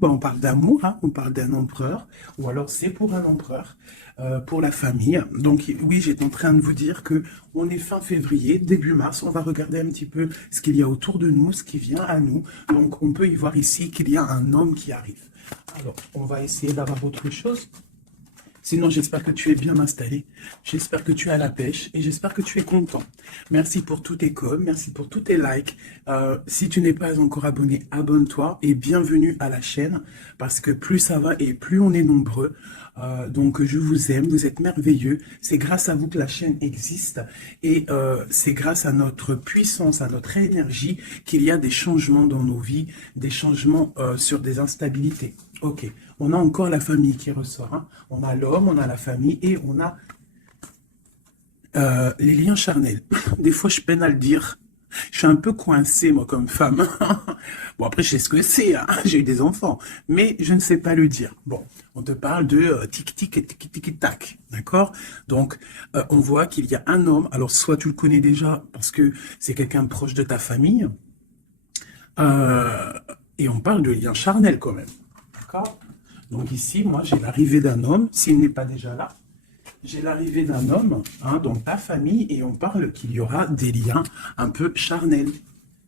Ben, on parle d'amour, hein, on parle d'un empereur, ou alors c'est pour un empereur, pour la famille. Donc oui, j'étais en train de vous dire que on est fin février, début mars, on va regarder un petit peu ce qu'il y a autour de nous, ce qui vient à nous. Donc on peut y voir ici qu'il y a un homme qui arrive. Alors, on va essayer d'avoir autre chose. Sinon, j'espère que tu es bien installé, j'espère que tu es à la pêche et j'espère que tu es content. Merci pour tous tes coms, merci pour tous tes likes. Si tu n'es pas encore abonné, abonne-toi et bienvenue à la chaîne parce que plus ça va et plus on est nombreux. Donc je vous aime, vous êtes merveilleux. C'est grâce à vous que la chaîne existe et c'est grâce à notre puissance, à notre énergie qu'il y a des changements dans nos vies, des changements sur des instabilités. Ok, on a encore la famille qui ressort. Hein. On a l'homme, on a la famille et on a les liens charnels. Des fois, je peine à le dire. Je suis un peu coincée, moi, comme femme. Bon, après, je sais ce que c'est. Hein. J'ai eu des enfants. Mais je ne sais pas le dire. Bon, on te parle de tic-tic et tic-tic-tac. D'accord. Donc, on voit qu'il y a un homme. Alors, soit tu le connais déjà parce que c'est quelqu'un proche de ta famille. Euh, et on parle de liens charnels quand même. D'accord. Donc ici, moi, j'ai l'arrivée d'un homme, s'il n'est pas déjà là. J'ai l'arrivée d'un homme hein, dans ta famille et on parle qu'il y aura des liens un peu charnels.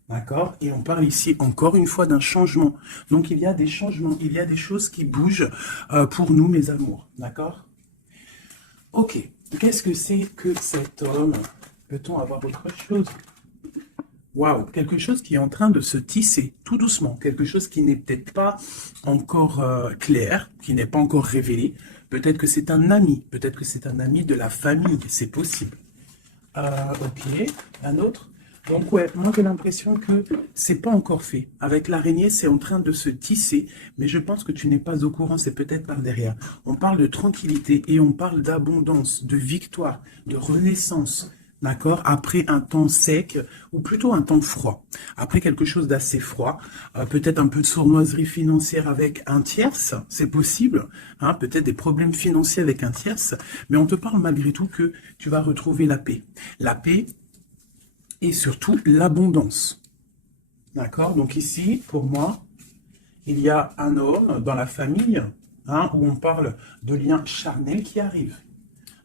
D'accord. Et on parle ici encore une fois d'un changement. Donc il y a des changements, il y a des choses qui bougent pour nous, mes amours. D'accord. Ok. Qu'est-ce que c'est que cet homme? Peut-on avoir autre chose? Waouh, quelque chose qui est en train de se tisser tout doucement, quelque chose qui n'est peut-être pas encore clair, qui n'est pas encore révélé. Peut-être que c'est un ami, peut-être que c'est un ami de la famille, c'est possible. Ok, un autre. Donc ouais, moi j'ai l'impression que c'est pas encore fait. Avec l'araignée, c'est en train de se tisser, mais je pense que tu n'es pas au courant, c'est peut-être par derrière. On parle de tranquillité et on parle d'abondance, de victoire, de renaissance. D'accord? Après un temps sec, ou plutôt un temps froid. Après quelque chose d'assez froid, peut-être un peu de sournoiserie financière avec un tierce, c'est possible. Hein, peut-être des problèmes financiers avec un tierce, mais on te parle malgré tout que tu vas retrouver la paix. La paix et surtout l'abondance. D'accord? Donc ici, pour moi, il y a un homme dans la famille hein, où on parle de liens charnels qui arrivent.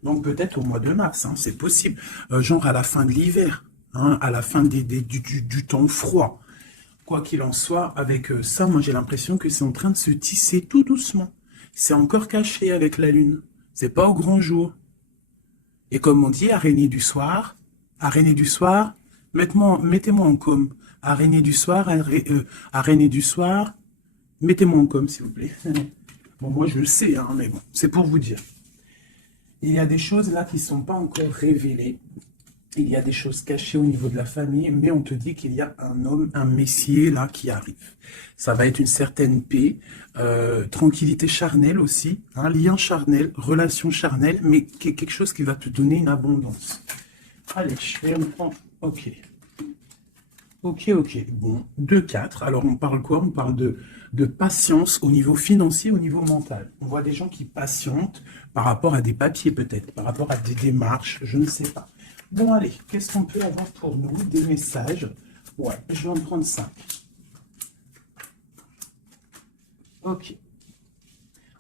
Donc peut-être au mois de mars, hein, c'est possible. Genre à la fin de l'hiver, hein, à la fin du temps froid. Quoi qu'il en soit, avec ça, moi j'ai l'impression que c'est en train de se tisser tout doucement. C'est encore caché avec la lune. C'est pas au grand jour. Et comme on dit, araignée du soir, mettez-moi en com. Araignée du soir, araignée du soir, mettez-moi en com, s'il vous plaît. Bon, moi je le sais, hein, mais bon, c'est pour vous dire. Il y a des choses là qui ne sont pas encore révélées. Il y a des choses cachées au niveau de la famille, mais on te dit qu'il y a un homme, un messier là qui arrive. Ça va être une certaine paix, tranquillité charnelle aussi, un lien charnel, relation charnelle, mais quelque chose qui va te donner une abondance. Allez, je vais me prendre. Ok. Ok, ok. Bon, 2, 4. Alors, on parle quoi? On parle de patience au niveau financier, au niveau mental. On voit des gens qui patientent par rapport à des papiers, peut-être, par rapport à des démarches, je ne sais pas. Bon, allez, qu'est-ce qu'on peut avoir pour nous? Des messages. Ouais, je vais en prendre 5. Ok.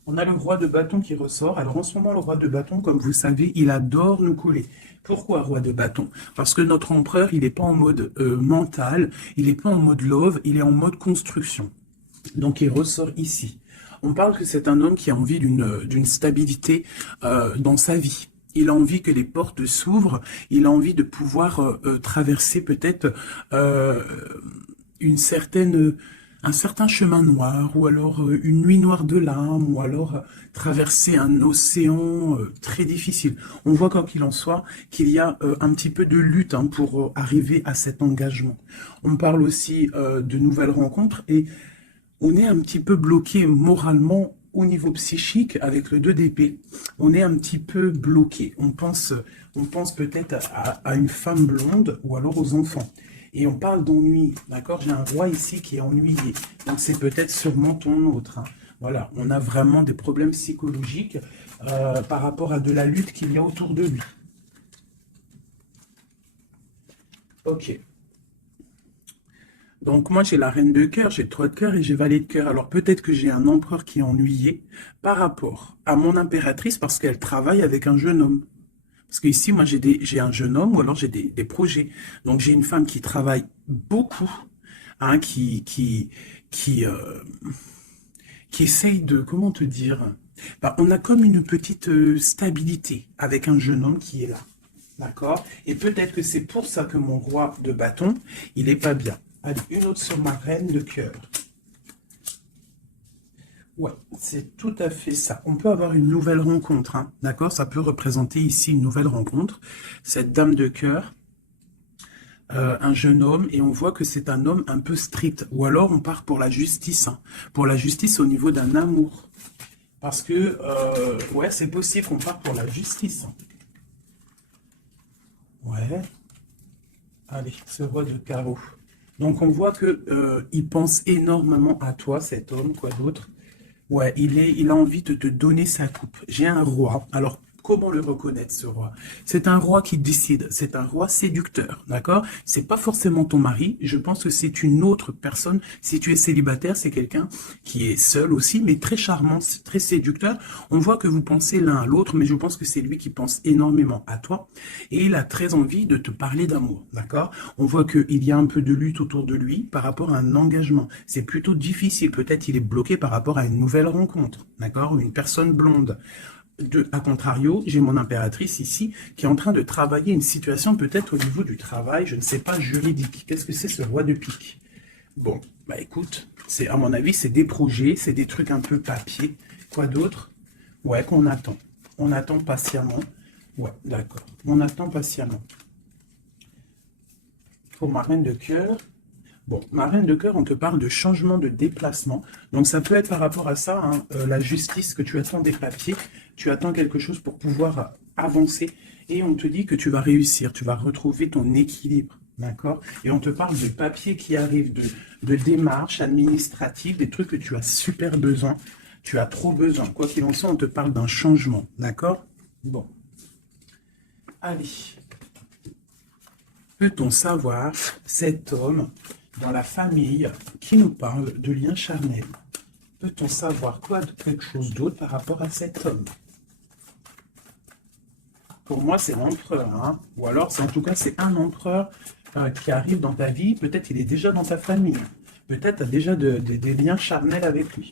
On a le roi de bâton qui ressort. Alors en ce moment, le roi de bâton, comme vous savez, il adore nous coller. Pourquoi roi de bâton? Parce que notre empereur, il n'est pas en mode mental, il n'est pas en mode love, il est en mode construction. Donc il ressort ici. On parle que c'est un homme qui a envie d'une stabilité dans sa vie. Il a envie que les portes s'ouvrent, il a envie de pouvoir traverser peut-être euh, une certaine un certain chemin noir, ou alors une nuit noire de larmes, ou alors traverser un océan très difficile. On voit quoi qu'il en soit qu'il y a un petit peu de lutte hein, pour arriver à cet engagement. On parle aussi de nouvelles rencontres et on est un petit peu bloqué moralement au niveau psychique avec le 2 d'épée. On est un petit peu bloqué. On pense peut-être à une femme blonde ou alors aux enfants. Et on parle d'ennui, d'accord? J'ai un roi ici qui est ennuyé. Donc c'est peut-être sûrement ton autre. Hein. Voilà, on a vraiment des problèmes psychologiques par rapport à de la lutte qu'il y a autour de lui. Ok. Donc moi j'ai la reine de cœur, j'ai le 3 de cœur et j'ai valet de cœur. Alors peut-être que j'ai un empereur qui est ennuyé par rapport à mon impératrice parce qu'elle travaille avec un jeune homme. Parce que ici moi j'ai un jeune homme ou alors j'ai des projets. Donc j'ai une femme qui travaille beaucoup, hein, qui essaye de, comment te dire, bah, on a comme une petite stabilité avec un jeune homme qui est là. D'accord? Et peut-être que c'est pour ça que mon roi de bâton, il est pas bien. Allez, une autre sur ma reine de cœur. Ouais, c'est tout à fait ça. On peut avoir une nouvelle rencontre, hein, d'accord? Ça peut représenter ici une nouvelle rencontre. Cette dame de cœur, un jeune homme, et on voit que c'est un homme un peu strict. Ou alors on part pour la justice, hein, pour la justice au niveau d'un amour. Parce que, ouais, c'est possible qu'on parte pour la justice. Ouais, allez, ce roi de carreau. Donc on voit que il pense énormément à toi, cet homme, quoi d'autre. Ouais, il a envie de te donner sa coupe. J'ai un roi. Alors, comment le reconnaître, ce roi? C'est un roi qui décide. C'est un roi séducteur, d'accord? C'est pas forcément ton mari. Je pense que c'est une autre personne. Si tu es célibataire, c'est quelqu'un qui est seul aussi, mais très charmant, très séducteur. On voit que vous pensez l'un à l'autre, mais je pense que c'est lui qui pense énormément à toi. Et il a très envie de te parler d'amour, d'accord? On voit qu'il y a un peu de lutte autour de lui par rapport à un engagement. C'est plutôt difficile. Peut-être il est bloqué par rapport à une nouvelle rencontre, d'accord? Une personne blonde. À contrario, j'ai mon impératrice ici qui est en train de travailler une situation peut-être au niveau du travail, je ne sais pas, juridique. Qu'est-ce que c'est ce roi de pique? Bon, bah écoute, c'est à mon avis, c'est des projets, c'est des trucs un peu papier. Quoi d'autre? Ouais, qu'on attend. On attend patiemment. Ouais, d'accord. On attend patiemment. Pour ma reine de cœur, bon, ma reine de cœur, on te parle de changement de déplacement. Donc ça peut être par rapport à ça, hein, la justice, que tu attends des papiers, tu attends quelque chose pour pouvoir avancer. Et on te dit que tu vas réussir, tu vas retrouver ton équilibre. D'accord? Et on te parle de papiers qui arrivent, de démarches administratives, des trucs que tu as super besoin. Tu as trop besoin. Quoi qu'il en soit, on te parle d'un changement. D'accord? Bon. Allez. Peut-on savoir cet homme dans la famille qui nous parle de lien charnel? Peut-on savoir quelque chose d'autre par rapport à cet homme? Pour moi, c'est l'empereur, hein? Ou alors, en tout cas, c'est un empereur qui arrive dans ta vie. Peut-être il est déjà dans ta famille. Peut-être tu as déjà des liens charnels avec lui.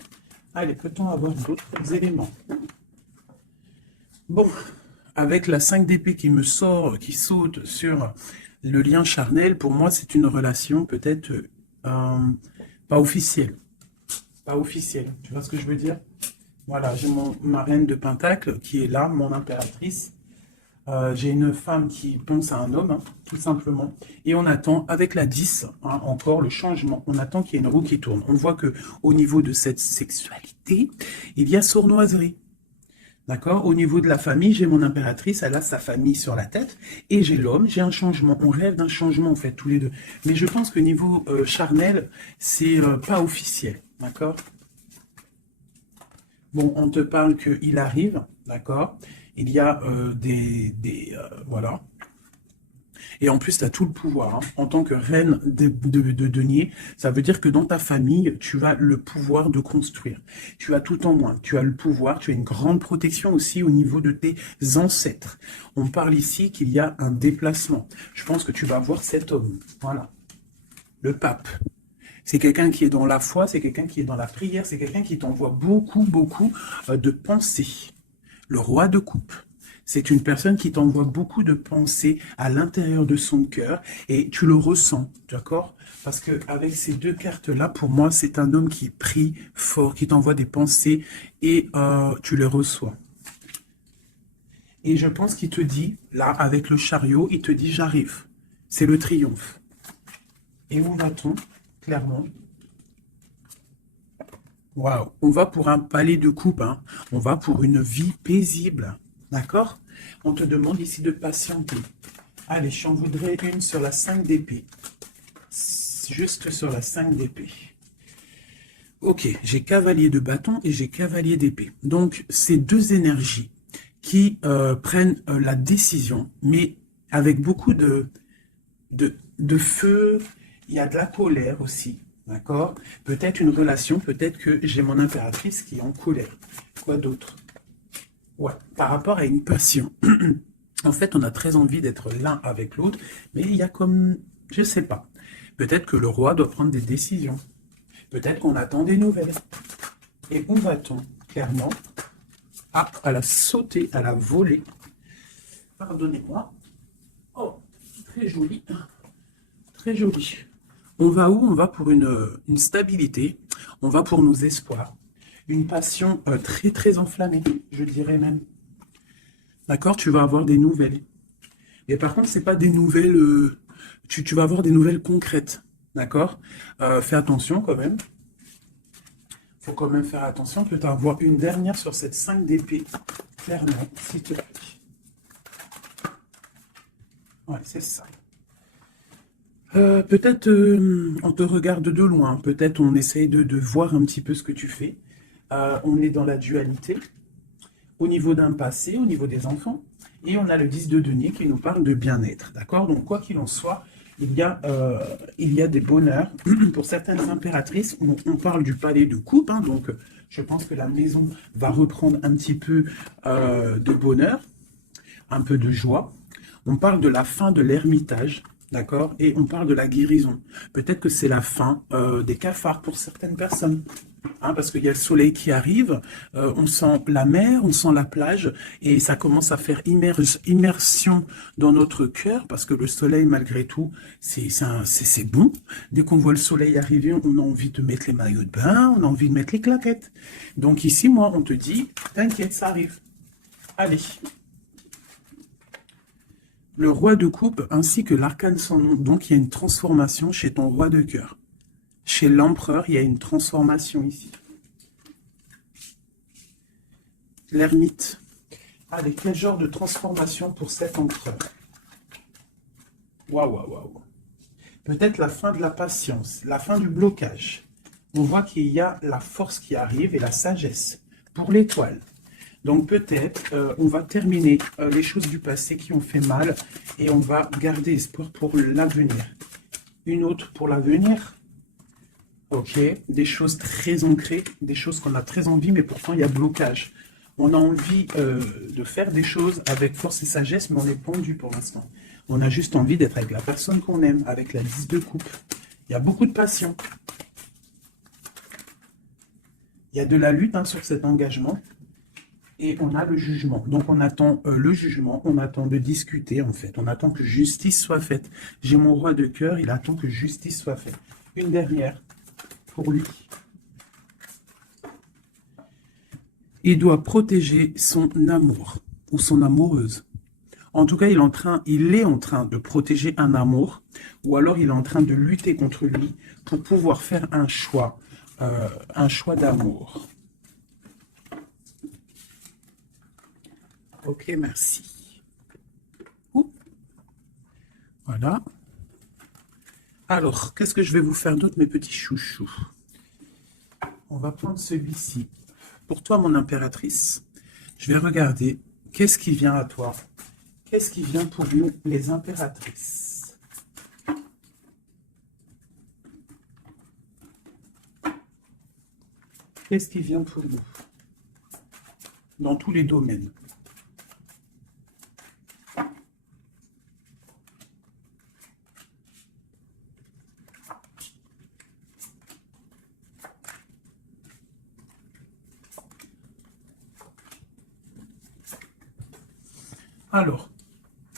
Allez, peut-on avoir d'autres éléments? Bon, avec la 5 d'épée qui me sort, qui saute sur le lien charnel, pour moi, c'est une relation peut-être pas officielle. Pas officielle, tu vois ce que je veux dire? Voilà, j'ai ma reine de Pentacle qui est là, mon impératrice. J'ai une femme qui pense à un homme, hein, tout simplement. Et on attend, avec la 10, hein, encore le changement, on attend qu'il y ait une roue qui tourne. On voit que au niveau de cette sexualité, il y a sournoiserie. D'accord? Au niveau de la famille, j'ai mon impératrice, elle a sa famille sur la tête, et j'ai l'homme, j'ai un changement. On rêve d'un changement, en fait, tous les deux. Mais je pense que niveau charnel, c'est pas officiel. D'accord? Bon, on te parle qu'il arrive, d'accord? Il y a voilà. Et en plus, tu as tout le pouvoir. Hein. En tant que reine de denier, ça veut dire que dans ta famille, tu as le pouvoir de construire. Tu as tout en moins. Tu as le pouvoir, tu as une grande protection aussi au niveau de tes ancêtres. On parle ici qu'il y a un déplacement. Je pense que tu vas voir cet homme. Voilà. Le pape. C'est quelqu'un qui est dans la foi, c'est quelqu'un qui est dans la prière, c'est quelqu'un qui t'envoie beaucoup, beaucoup de pensées. Le roi de coupe. C'est une personne qui t'envoie beaucoup de pensées à l'intérieur de son cœur et tu le ressens, d'accord? Parce que avec ces deux cartes-là, pour moi, c'est un homme qui prie fort, qui t'envoie des pensées et tu les reçois. Et je pense qu'il te dit, là, avec le chariot, il te dit, j'arrive. C'est le triomphe. Et où va-t-on? Clairement. Waouh, on va pour un palais de coupe, hein. On va pour une vie paisible, d'accord? On te demande ici de patienter. Allez, j'en voudrais une sur la 5 d'épée. Juste sur la 5 d'épée. Ok, j'ai cavalier de bâton et j'ai cavalier d'épée. Donc, c'est deux énergies qui prennent la décision, mais avec beaucoup de feu. Il y a de la colère aussi, d'accord? Peut-être une relation, peut-être que j'ai mon impératrice qui est en colère. Quoi d'autre? Ouais, par rapport à une passion. En fait, on a très envie d'être l'un avec l'autre, mais il y a comme, je sais pas. Peut-être que le roi doit prendre des décisions. Peut-être qu'on attend des nouvelles. Et où va-t-on? Clairement, ah, elle a sauté, elle a volé. Pardonnez-moi. Oh, très joli. Très joli. On va où? On va pour une stabilité. On va pour nos espoirs. Une passion très, très enflammée, je dirais même. D'accord? Tu vas avoir des nouvelles. Et par contre, c'est pas des nouvelles... tu vas avoir des nouvelles concrètes. D'accord? Fais attention quand même. Faut quand même faire attention. Peut-être avoir une dernière sur cette 5 d'épée. Clairement, s'il te plaît. Ouais, c'est ça. Peut-être on te regarde de loin. Peut-être on essaye de voir un petit peu ce que tu fais. On est dans la dualité. Au niveau d'un passé, au niveau des enfants. Et on a le 10 de denier qui nous parle de bien-être. D'accord? Donc, quoi qu'il en soit, il y a des bonheurs. Pour certaines impératrices, on parle du palais de coupe. Hein, donc, je pense que la maison va reprendre un petit peu de bonheur, un peu de joie. On parle de la fin de l'ermitage. D'accord? Et on parle de la guérison. Peut-être que c'est la fin des cafards pour certaines personnes. Hein, parce qu'il y a le soleil qui arrive, on sent la mer, on sent la plage, et ça commence à faire immersion dans notre cœur, parce que le soleil, malgré tout, c'est bon. Dès qu'on voit le soleil arriver, on a envie de mettre les maillots de bain, on a envie de mettre les claquettes. Donc ici, moi, on te dit, t'inquiète, ça arrive. Allez. Le roi de coupe ainsi que l'arcane sans nom. Donc, il y a une transformation chez ton roi de cœur. Chez l'empereur, il y a une transformation ici. L'ermite. Allez, quel genre de transformation pour cet empereur? Waouh, waouh, waouh. Peut-être la fin de la patience, la fin du blocage. On voit qu'il y a la force qui arrive et la sagesse pour l'étoile. Donc peut-être on va terminer les choses du passé qui ont fait mal et on va garder espoir pour l'avenir. Une autre pour l'avenir. Ok, des choses très ancrées, des choses qu'on a très envie, mais pourtant il y a blocage. On a envie de faire des choses avec force et sagesse, mais on est pendu pour l'instant. On a juste envie d'être avec la personne qu'on aime, avec la 10 de coupe. Il y a beaucoup de passion. Il y a de la lutte hein, sur cet engagement. Et on a le jugement. Donc on attend le jugement, on attend de discuter en fait. On attend que justice soit faite. J'ai mon roi de cœur, il attend que justice soit faite. Une dernière pour lui. Il doit protéger son amour ou son amoureuse. En tout cas, il est en train de protéger un amour ou alors il est en train de lutter contre lui pour pouvoir faire un choix d'amour. Ok, merci. Ouh. Voilà. Alors, qu'est-ce que je vais vous faire d'autre, mes petits chouchous? On va prendre celui-ci. Pour toi, mon impératrice, je vais regarder qu'est-ce qui vient à toi. Qu'est-ce qui vient pour nous, les impératrices? Qu'est-ce qui vient pour nous? Dans tous les domaines. Alors,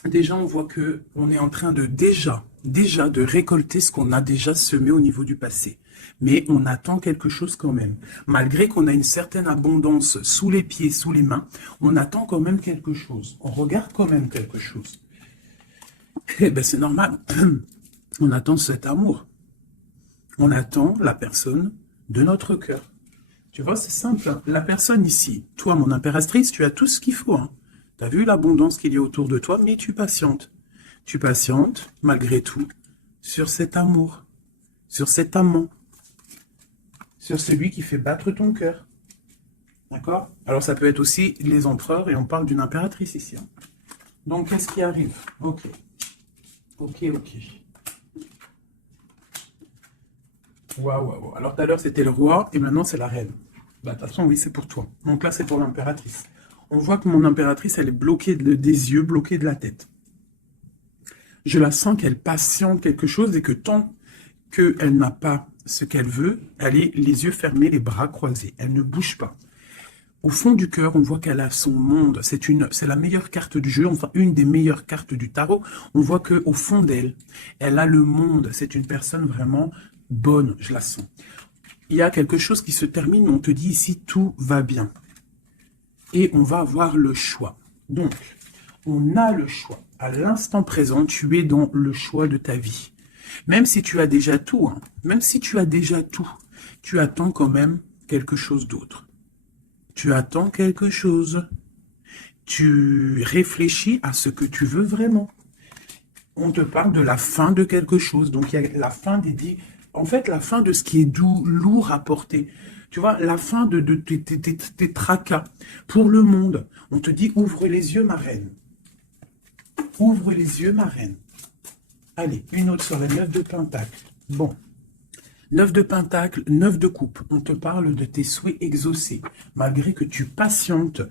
déjà, on voit que on est en train de déjà de récolter ce qu'on a déjà semé au niveau du passé. Mais on attend quelque chose quand même. Malgré qu'on a une certaine abondance sous les pieds, sous les mains, on attend quand même quelque chose. On regarde quand même quelque chose. Eh bien, c'est normal. On attend cet amour. On attend la personne de notre cœur. Tu vois, c'est simple. La personne ici, toi, mon impératrice, tu as tout ce qu'il faut. Hein. Tu as vu l'abondance qu'il y a autour de toi, mais tu patientes. Tu patientes, malgré tout, sur cet amour, sur cet amant, sur celui qui fait battre ton cœur. D'accord? Alors, ça peut être aussi les empereurs, et on parle d'une impératrice ici. Hein. Donc, qu'est-ce qui arrive? Ok. Ok, ok. Waouh, waouh, waouh. Alors tout à l'heure, c'était le roi et maintenant, c'est la reine. Bah, de toute façon, oui, c'est pour toi. Donc là, c'est pour l'impératrice. On voit que mon impératrice, elle est bloquée des yeux, bloquée de la tête. Je la sens qu'elle patiente quelque chose et que tant qu'elle n'a pas ce qu'elle veut, elle est les yeux fermés, les bras croisés. Elle ne bouge pas. Au fond du cœur, on voit qu'elle a son monde. C'est la meilleure carte du jeu, enfin une des meilleures cartes du tarot. On voit que au fond d'elle, elle a le monde. C'est une personne vraiment bonne, je la sens. Il y a quelque chose qui se termine, on te dit ici tout va bien. Et on va avoir le choix. Donc, on a le choix. À l'instant présent, tu es dans le choix de ta vie. Même si tu as déjà tout, hein, même si tu as déjà tout, tu attends quand même quelque chose d'autre. Tu attends quelque chose. Tu réfléchis à ce que tu veux vraiment. On te parle de la fin de quelque chose. Donc, il y a la fin en fait, la fin de ce qui est doux, lourd à porter. Tu vois, la fin de tes tracas pour le monde. On te dit, ouvre les yeux, ma reine. Ouvre les yeux, ma reine. Allez, une autre sur la 9 de Pentacle. Bon. 9 de Pentacle, 9 de coupe. On te parle de tes souhaits exaucés. Malgré que tu patientes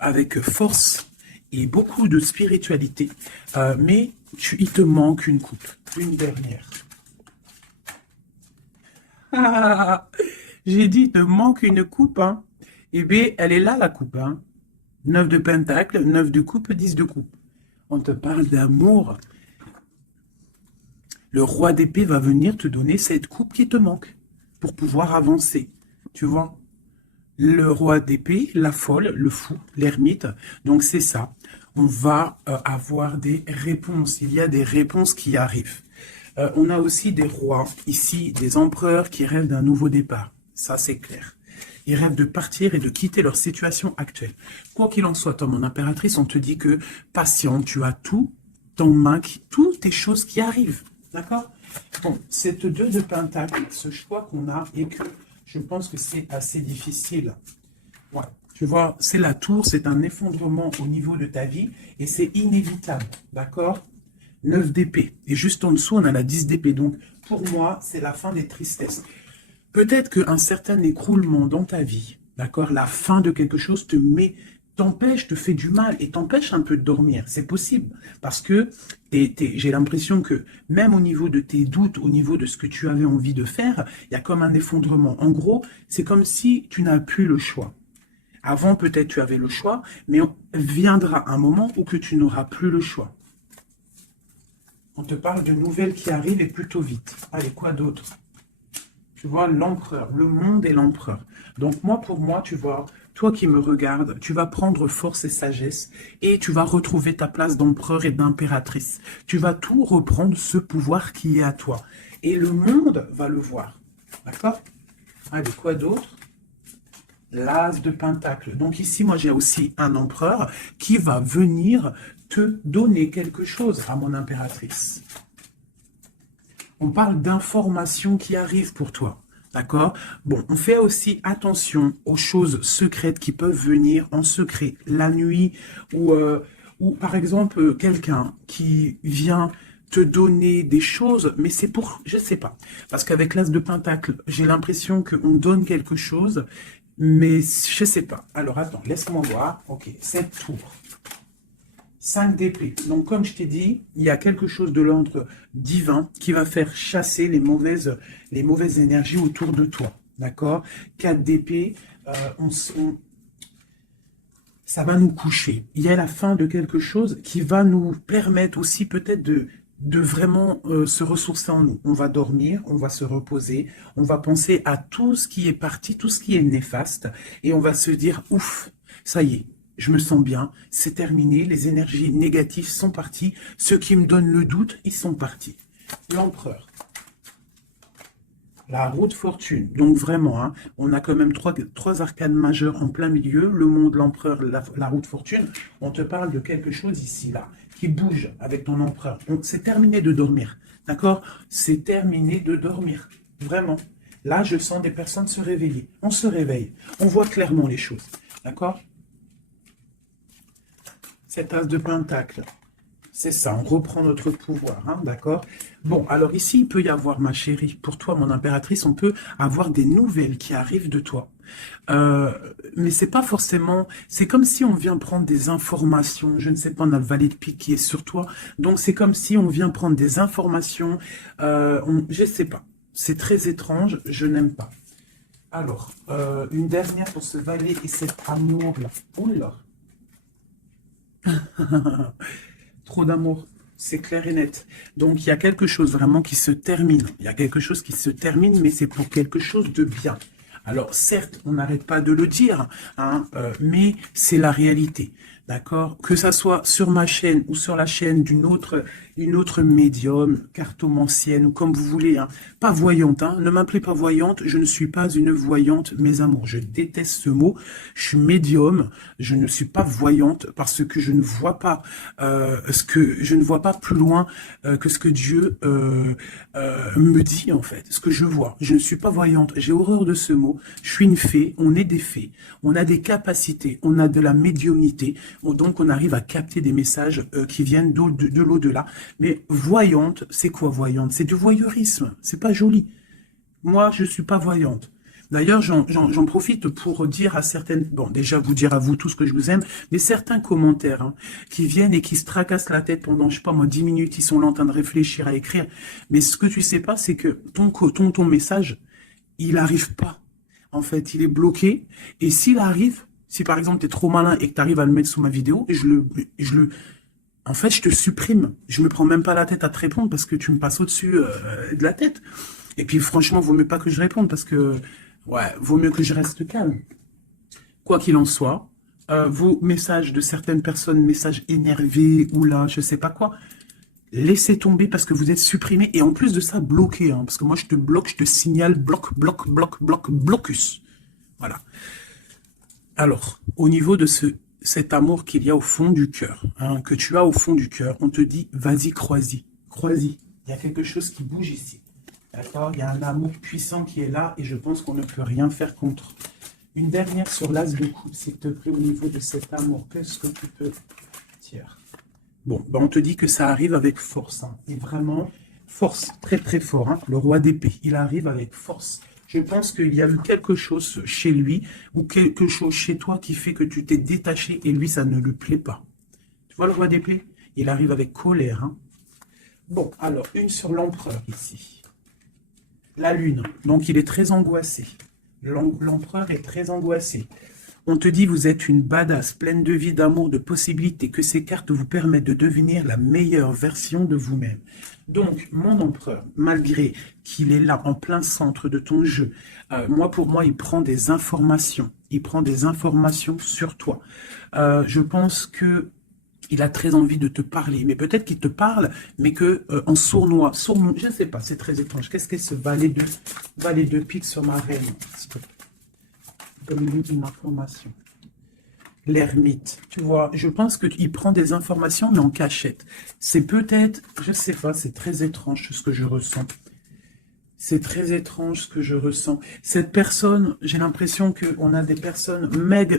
avec force et beaucoup de spiritualité. Mais il te manque une coupe. Une dernière. Ah, j'ai dit, il te manque une coupe. Hein. Eh bien, elle est là, la coupe. Hein. 9 de Pentacle, 9 de coupe, 10 de coupe. On te parle d'amour. Le roi d'épée va venir te donner cette coupe qui te manque pour pouvoir avancer. Tu vois? Le roi d'épée, la folle, le fou, l'ermite. Donc c'est ça. On va avoir des réponses. Il y a des réponses qui arrivent. On a aussi des rois, ici, des empereurs qui rêvent d'un nouveau départ. Ça, c'est clair. Ils rêvent de partir et de quitter leur situation actuelle. Quoi qu'il en soit, toi, mon impératrice, on te dit que patient, tu as tout en main, toutes tes choses qui arrivent. D'accord? Bon, cette 2 de Pentacle, ce choix qu'on a et que je pense que c'est assez difficile. Ouais, tu vois, c'est la tour, c'est un effondrement au niveau de ta vie et c'est inévitable. D'accord? 9 d'épée. Et juste en dessous, on a la 10 d'épée. Donc, pour moi, c'est la fin des tristesses. Peut-être qu'un certain écroulement dans ta vie, d'accord, la fin de quelque chose t'empêche, te fait du mal et t'empêche un peu de dormir. C'est possible. Parce que j'ai l'impression que même au niveau de tes doutes, au niveau de ce que tu avais envie de faire, il y a comme un effondrement. En gros, c'est comme si tu n'as plus le choix. Avant, peut-être tu avais le choix, mais viendra un moment où que tu n'auras plus le choix. On te parle de nouvelles qui arrivent et plutôt vite. Allez, quoi d'autre? Tu vois, l'empereur, le monde et l'empereur. Donc moi, pour moi, tu vois, toi qui me regardes, tu vas prendre force et sagesse et tu vas retrouver ta place d'empereur et d'impératrice. Tu vas tout reprendre, ce pouvoir qui est à toi. Et le monde va le voir. D'accord? Allez, quoi d'autre? L'as de Pentacle. Donc ici, moi, j'ai aussi un empereur qui va venir te donner quelque chose à mon impératrice. On parle d'informations qui arrivent pour toi. D'accord? Bon, on fait aussi attention aux choses secrètes qui peuvent venir en secret la nuit ou par exemple, quelqu'un qui vient te donner des choses, mais c'est pour, je sais pas. Parce qu'avec l'as de Pentacle, j'ai l'impression qu'on donne quelque chose, mais je sais pas. Alors attends, laisse-moi voir. Ok, cette tour. 5 d'épée. Donc, comme je t'ai dit, il y a quelque chose de l'ordre divin qui va faire chasser les mauvaises énergies autour de toi. D'accord? 4 d'épée, ça va nous coucher. Il y a la fin de quelque chose qui va nous permettre aussi peut-être de vraiment se ressourcer en nous. On va dormir, on va se reposer, on va penser à tout ce qui est parti, tout ce qui est néfaste, et on va se dire, ouf, ça y est. Je me sens bien, c'est terminé, les énergies négatives sont parties, ceux qui me donnent le doute, ils sont partis. L'empereur. La roue de fortune. Donc vraiment, hein, on a quand même trois arcanes majeures en plein milieu, le monde, l'empereur, la roue de fortune. On te parle de quelque chose ici, là, qui bouge avec ton empereur. Donc c'est terminé de dormir, d'accord? C'est terminé de dormir, vraiment. Là, je sens des personnes se réveiller. On se réveille, on voit clairement les choses, d'accord? Cet as de Pentacle, C'est ça, on reprend notre pouvoir, hein, d'accord? Bon, alors ici, il peut y avoir, ma chérie, pour toi, mon impératrice, on peut avoir des nouvelles qui arrivent de toi. Euh, mais c'est pas forcément, c'est comme si on vient prendre des informations, je ne sais pas, on a le valet de pique qui est sur toi, donc c'est comme si on vient prendre des informations, je sais pas, c'est très étrange, je n'aime pas. Alors, une dernière pour ce valet et cet amour-là. Oula, trop d'amour, c'est clair et net. Donc, il y a quelque chose vraiment qui se termine. Il y a quelque chose qui se termine, mais c'est pour quelque chose de bien. Alors, certes, on n'arrête pas de le dire, hein, mais c'est la réalité. D'accord? Que ça soit sur ma chaîne ou sur la chaîne une autre médium, cartomancienne ou comme vous voulez, hein. Pas voyante, hein. Ne m'appelez pas voyante, je ne suis pas une voyante, mes amours. Je déteste ce mot. Je suis médium, je ne suis pas voyante parce que je ne vois pas je ne vois pas plus loin que ce que Dieu me dit en fait, ce que je vois. Je ne suis pas voyante, j'ai horreur de ce mot. Je suis une fée, on est des fées, on a des capacités, on a de la médiumnité, donc on arrive à capter des messages qui viennent de l'au-delà. Mais voyante, c'est quoi voyante? C'est du voyeurisme, c'est pas joli. Moi, je suis pas voyante. D'ailleurs, j'en profite pour dire à certaines, bon, déjà vous dire à vous tous que je vous aime, mais certains commentaires hein, qui viennent et qui se tracassent la tête pendant, je sais pas moi, 10 minutes, ils sont là en train de réfléchir à écrire. Mais ce que tu sais pas, c'est que ton message, il arrive pas. En fait, il est bloqué. Et s'il arrive, si par exemple tu es trop malin et que tu arrives à le mettre sous ma vidéo, en fait, je te supprime. Je me prends même pas la tête à te répondre parce que tu me passes au-dessus de la tête. Et puis franchement, vaut mieux pas que je réponde parce que, ouais, vaut mieux que je reste calme. Quoi qu'il en soit, vos messages de certaines personnes, messages énervés ou là, je sais pas quoi, laissez tomber parce que vous êtes supprimé et en plus de ça, bloqué. Hein, parce que moi, je te bloque, je te signale blocus. Voilà. Alors, au niveau de cet amour qu'il y a au fond du cœur, hein, que tu as au fond du cœur, on te dit, vas-y, crois-y. Crois-y. Il y a quelque chose qui bouge ici. D'accord? Il y a un amour puissant qui est là et je pense qu'on ne peut rien faire contre. Une dernière sur l'as de coupe, s'il te plaît, au niveau de cet amour. Qu'est-ce que tu peux dire? Bon, ben on te dit que ça arrive avec force. Hein, et vraiment, force, très très fort. Hein, le roi d'épée, il arrive avec force. Je pense qu'il y a eu quelque chose chez lui ou quelque chose chez toi qui fait que tu t'es détaché et lui, ça ne lui plaît pas. Tu vois le roi d'épée? Il arrive avec colère. Hein. Bon, alors, une sur l'empereur ici. La lune, donc il est très angoissé. L'empereur est très angoissé. On te dit, vous êtes une badass, pleine de vie, d'amour, de possibilités, que ces cartes vous permettent de devenir la meilleure version de vous-même. Donc, mon empereur, malgré qu'il est là en plein centre de ton jeu, pour moi, il prend des informations. Il prend des informations sur toi. Je pense que il a très envie de te parler, mais peut-être qu'il te parle, mais que en sournois, je ne sais pas, c'est très étrange. Qu'est-ce qu'est ce valet de pique sur ma reine? Comme une information. L'ermite, tu vois, je pense qu'il prend des informations, mais en cachette. C'est peut-être, je ne sais pas, c'est très étrange ce que je ressens. C'est très étrange ce que je ressens. Cette personne, j'ai l'impression qu'on a des personnes,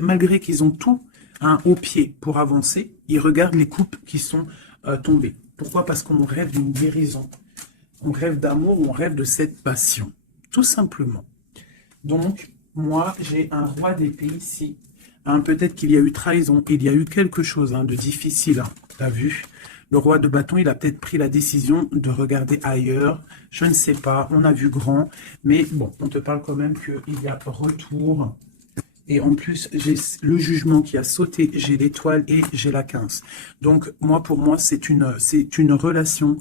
malgré qu'ils ont tout hein, au pied pour avancer, ils regardent les coupes qui sont tombées. Pourquoi? Parce qu'on rêve d'une guérison. On rêve d'amour, on rêve de cette passion. Tout simplement. Donc, moi, j'ai un roi d'épée ici. Hein, peut-être qu'il y a eu trahison, il y a eu quelque chose hein, de difficile. Hein, t'as vu? Le roi de bâton, il a peut-être pris la décision de regarder ailleurs. Je ne sais pas, on a vu grand. Mais bon, on te parle quand même qu'il y a retour. Et en plus, j'ai le jugement qui a sauté, j'ai l'étoile et j'ai la 15. Donc, pour moi, c'est une relation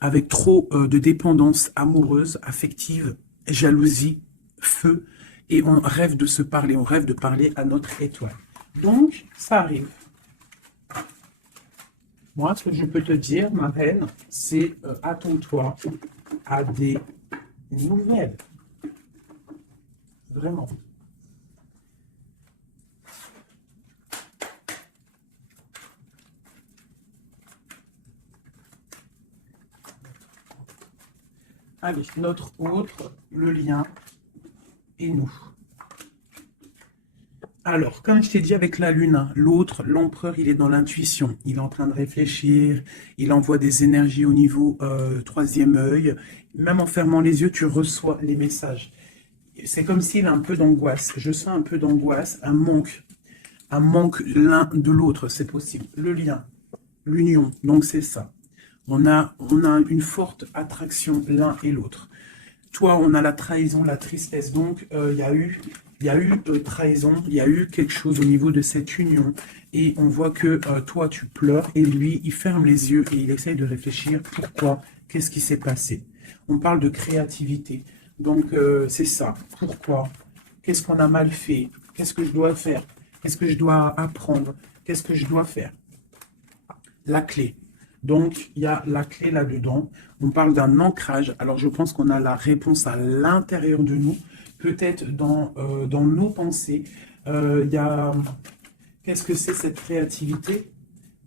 avec trop de dépendance amoureuse, affective, jalousie, feu. Et on rêve de se parler, on rêve de parler à notre étoile. Donc, ça arrive. Moi, ce que je peux te dire, ma reine, c'est attends-toi à des nouvelles. Vraiment. Allez, notre autre, le lien et nous. Alors, comme je t'ai dit avec la lune, hein, l'autre, l'empereur, il est dans l'intuition. Il est en train de réfléchir, il envoie des énergies au niveau troisième œil. Même en fermant les yeux, tu reçois les messages. C'est comme s'il a un peu d'angoisse. Je sens un peu d'angoisse, un manque l'un de l'autre, c'est possible. Le lien, l'union, donc c'est ça. On a une forte attraction l'un et l'autre. Toi, on a la trahison, la tristesse. Donc, il y a eu trahison, il y a eu quelque chose au niveau de cette union. Et on voit que toi, tu pleures et lui, il ferme les yeux et il essaye de réfléchir. Pourquoi? Qu'est-ce qui s'est passé? On parle de créativité. Donc, c'est ça. Pourquoi? Qu'est-ce qu'on a mal fait? Qu'est-ce que je dois faire? Qu'est-ce que je dois apprendre? Qu'est-ce que je dois faire? La clé. Donc, il y a la clé là-dedans. On parle d'un ancrage. Alors, je pense qu'on a la réponse à l'intérieur de nous, peut-être dans nos pensées. Il y a... Qu'est-ce que c'est cette créativité?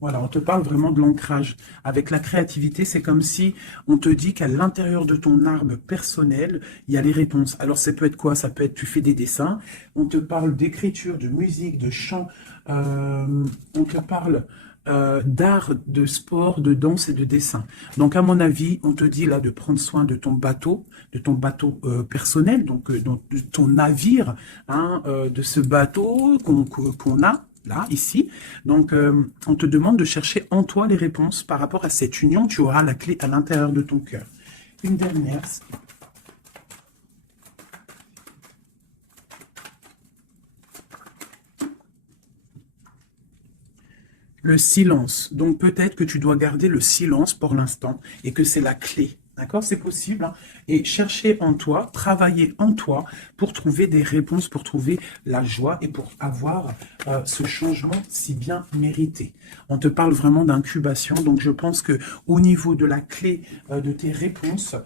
Voilà, on te parle vraiment de l'ancrage. Avec la créativité, c'est comme si on te dit qu'à l'intérieur de ton arbre personnel, il y a les réponses. Alors, ça peut être quoi? Ça peut être, tu fais des dessins, on te parle d'écriture, de musique, de chant, on te parle d'art, de sport, de danse et de dessin. Donc, à mon avis, on te dit là de prendre soin de ton bateau personnel, donc de ton navire, hein, de ce bateau qu'on a là, ici. Donc, on te demande de chercher en toi les réponses par rapport à cette union. Tu auras la clé à l'intérieur de ton cœur. Une dernière. Le silence. Donc peut-être que tu dois garder le silence pour l'instant et que c'est la clé. D'accord? C'est possible, hein. Et chercher en toi, travailler en toi pour trouver des réponses, pour trouver la joie et pour avoir ce changement si bien mérité. On te parle vraiment d'incubation. Donc je pense que au niveau de la clé de tes réponses,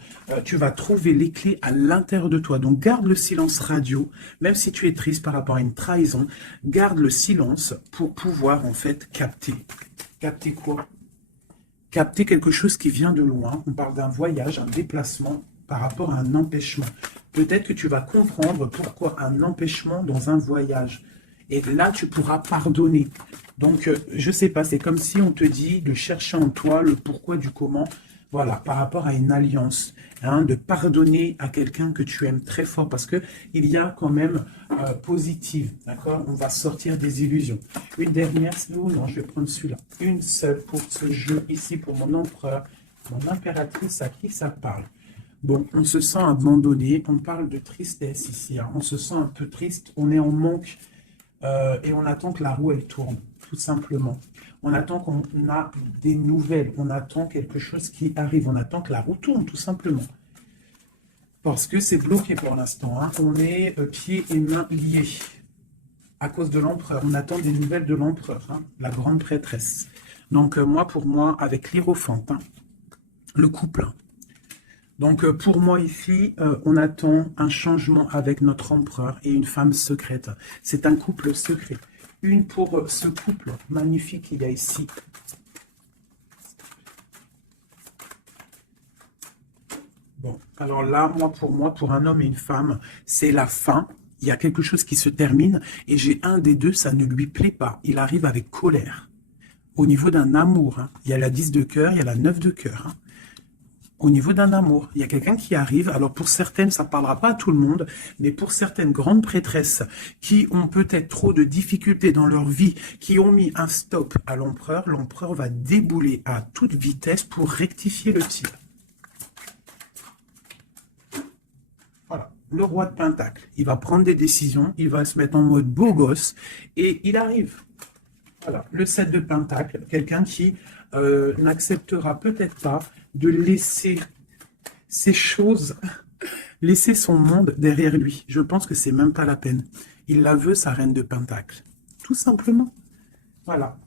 tu vas trouver les clés à l'intérieur de toi. Donc garde le silence radio, même si tu es triste par rapport à une trahison, garde le silence pour pouvoir en fait capter. Capter quoi? Capter quelque chose qui vient de loin. On parle d'un voyage, un déplacement par rapport à un empêchement. Peut-être que tu vas comprendre pourquoi un empêchement dans un voyage. Et là, tu pourras pardonner. Donc, je ne sais pas, c'est comme si on te dit de chercher en toi le pourquoi du comment. Voilà, par rapport à une alliance, hein, de pardonner à quelqu'un que tu aimes très fort, parce que il y a quand même positive, d'accord? On va sortir des illusions. Une dernière, non, je vais prendre celui-là. Une seule pour ce jeu ici, pour mon empereur, mon impératrice, à qui ça parle? Bon, on se sent abandonné, on parle de tristesse ici, hein. On se sent un peu triste, on est en manque et on attend que la roue, elle tourne, tout simplement. On attend qu'on a des nouvelles, on attend quelque chose qui arrive, on attend que la roue tourne, tout simplement. Parce que c'est bloqué pour l'instant, hein. On est pieds et mains liés à cause de l'empereur. On attend des nouvelles de l'empereur, hein, la grande prêtresse. Donc pour moi, avec l'Hiérophante, hein, le couple. Donc pour moi ici, on attend un changement avec notre empereur et une femme secrète. C'est un couple secret. Une pour ce couple magnifique qu'il y a ici. Bon, alors là, pour moi, pour un homme et une femme, c'est la fin. Il y a quelque chose qui se termine et j'ai un des deux, ça ne lui plaît pas. Il arrive avec colère. Au niveau d'un amour, hein, il y a la 10 de cœur, il y a la 9 de cœur. Hein. Au niveau d'un amour, il y a quelqu'un qui arrive, alors pour certaines, ça ne parlera pas à tout le monde, mais pour certaines grandes prêtresses qui ont peut-être trop de difficultés dans leur vie, qui ont mis un stop à l'empereur va débouler à toute vitesse pour rectifier le tir. Voilà, le roi de Pentacle, il va prendre des décisions, il va se mettre en mode beau gosse, et il arrive. Voilà, le 7 de Pentacle, quelqu'un qui n'acceptera peut-être pas de laisser ces choses, laisser son monde derrière lui. Je pense que c'est même pas la peine. Il la veut, sa reine de Pentacle. Tout simplement. Voilà.